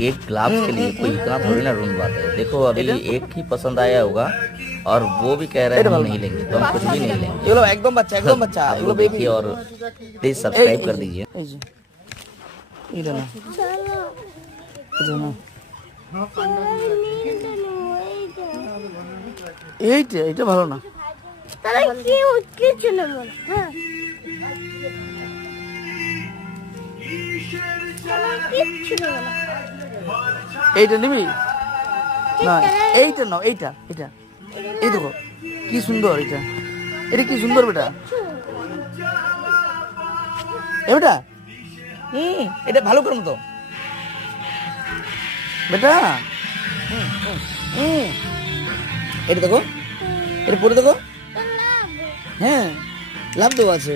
एक ग्लाव्स के लिए कोई इतना थोड़ी ना ढूंढ पाता है। देखो अभी एक ही पसंद आया होगा और वो भी कह रहा है हम नहीं लेंगे, तो हम कुछ भी नहीं लेंगे। এগুলো একদম বাচ্চা একদম বাচ্চা आप এগুলো लोग বেবি देखिए और प्लीज सब्सक्राइब कर दीजिए। এই যে এটা না এটা না এইটা এটা ভালো না তারা কি কিছু না বলে হ্যাঁ তারা কিচ্ছু না বলে এইটা নিবি না এইটা না এইটা এটা এই দেখো কি সুন্দর এটা এটা কি সুন্দর বেটা এ বেটা এটা ভালো করে মতো বেটা এটা দেখো এটা পরে দেখো হ্যাঁ লাভ তো আছে